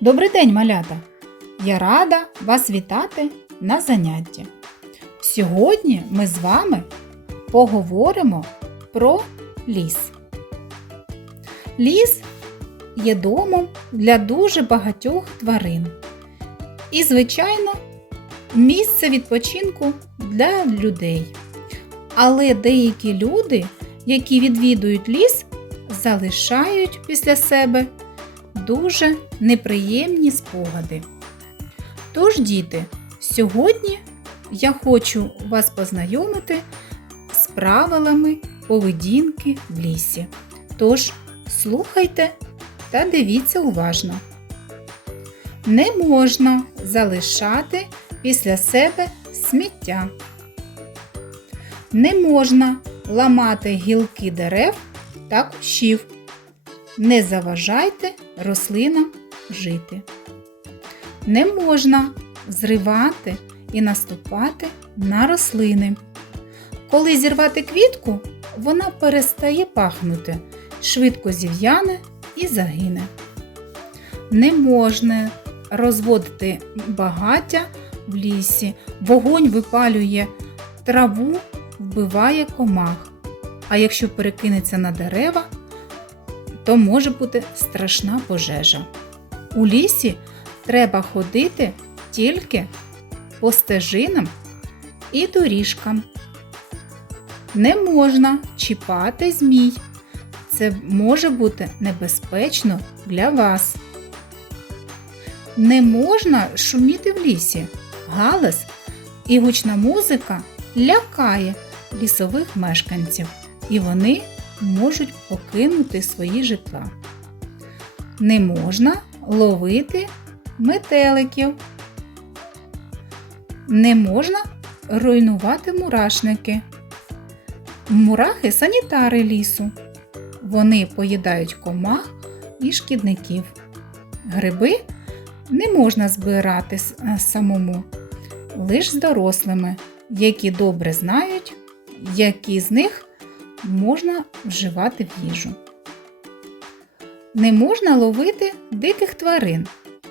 Добрий день, малята! Я рада вас вітати на занятті. Сьогодні ми з вами поговоримо про ліс. Ліс є домом для дуже багатьох тварин. І, звичайно, місце відпочинку для людей. Але деякі люди, які відвідують ліс, залишають після себе дуже неприємні спогади. Тож, діти, сьогодні я хочу вас познайомити з правилами поведінки в лісі. Тож, слухайте та дивіться уважно. Не можна залишати після себе сміття. Не можна ламати гілки дерев та кущів. Не заважайте рослинам жити. Не можна зривати і наступати на рослини. Коли зірвати квітку, вона перестає пахнути, швидко зів'яне і загине. Не можна розводити багаття в лісі, вогонь випалює траву, вбиває комах. А якщо перекинеться на дерева, то може бути страшна пожежа. У лісі треба ходити тільки по стежинам і доріжкам. Не можна чіпати змій. Це може бути небезпечно для вас. Не можна шуміти в лісі. Галас і гучна музика лякає лісових мешканців, і вони можуть покинути свої житла. Не можна ловити метеликів. Не можна руйнувати мурашники. Мурахи санітари лісу. Вони поїдають комах і шкідників. Гриби не можна збирати е, самому, лише з дорослими, які добре знають, які з них можна вживати в їжу. Не можна ловити диких тварин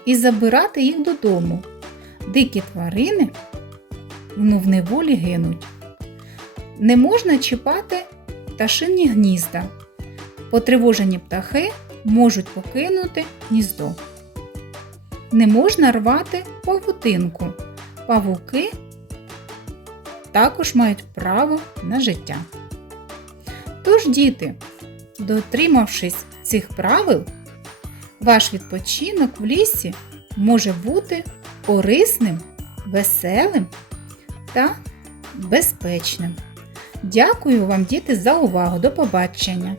і забирати їх додому. Дикі тварини ну, в неволі гинуть. Не можна чіпати пташині гнізда. Потривожені птахи можуть покинути гніздо. Не можна рвати павутинку. Павуки також мають право на життя. Тож, діти, дотримавшись цих правил, ваш відпочинок в лісі може бути корисним, веселим та безпечним. Дякую вам, діти, за увагу. До побачення!